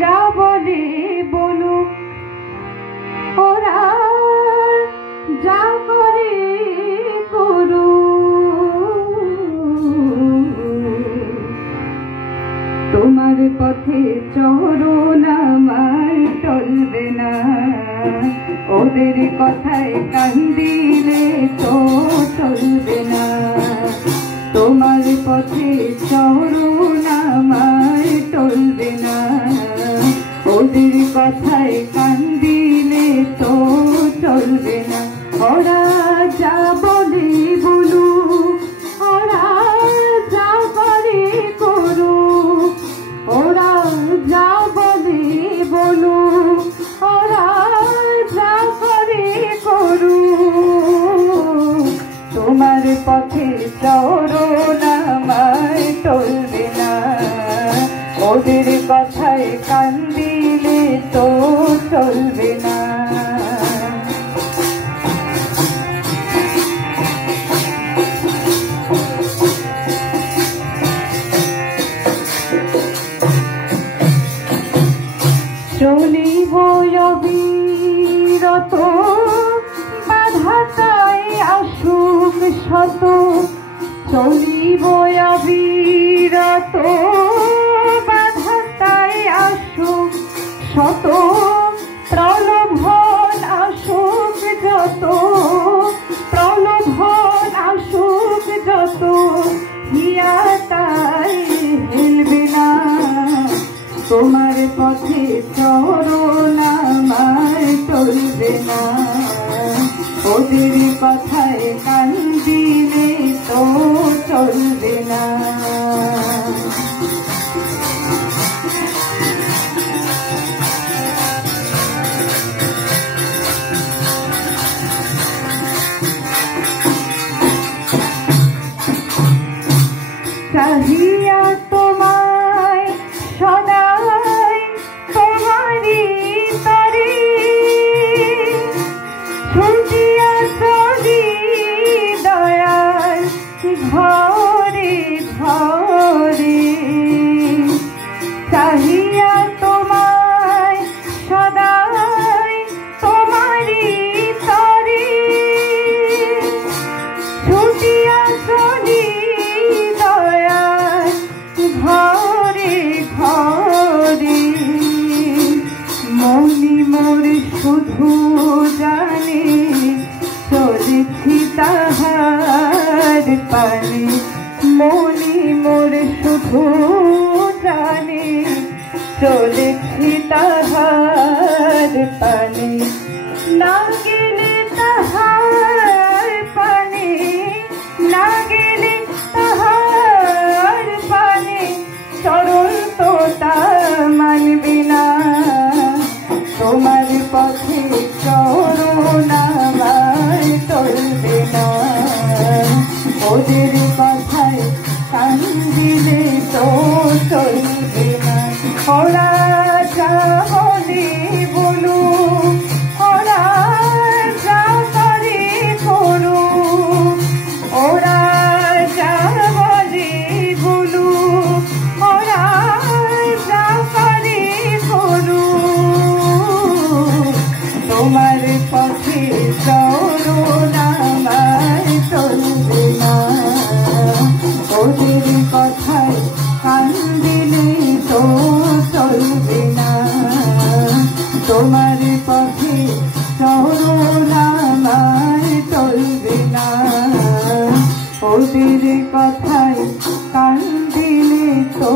যা বলে বলুক, ওরা যা করে করুক, তোমার পথে চরণ আমার চলবে না। ওদের কথায় কান দিলে তো চলবে না। তোমার পথে চরণ আমার চলবে না। ওদের কথায় কান দিলে তো চলবে না। ওরা যা বলে বলুক, ওরা যা করে করুক, ওরা যা বলে বলুক, ওরা যা করে করুক, তোমার পথে চরণ আমার চলবে না। ওদের কথায় কান দিলে তো চলবে না। চলিব অবিরত, বাধাটাই আসুক শত। চলিব অবিরত, বাধাটাই আসুক শত। প্রলোভন আসুক যত, প্রলোভন আসুক যত, হিয়াটাই হেলবে না। তোমার পথে চরণ আমার চলবে না। ওদের কথায় কান দিলে তো চলবে না। চাহিয়া তোমায় সদাই তোমারি তরে, ছুটিয়া চলি দয়াল ঘরে ঘরে। চাহিয়া তোমায় সদাই তোমারি তরে, ছুটিয়া চলি দয়াল ঘরে ঘরে। মনি মোর শুধু জানে চলেছি তাহার পানে। মনি মোর শুধু জানে চলেছি তাহার পানে। না গেলে তাহার পানে, না গেলে তাহার পানে, চরণ তো তা মানবে না। তোমার পথে চরণ আমার চলবে না। ওদের কথায় কান দিলে তো চলবে না। ওরা যা বলে বলুক, ওরা যা করে করুক, ওরা যা বলে বলুক, ওরা যা করে করুক, তোমার পথে চরণ আমার চলবে না। ওদের কথায় কান দিলে তো চলবে না। তোমার পথে চরণ আমার চলবে না। ওদের কথায় কান দিলে তো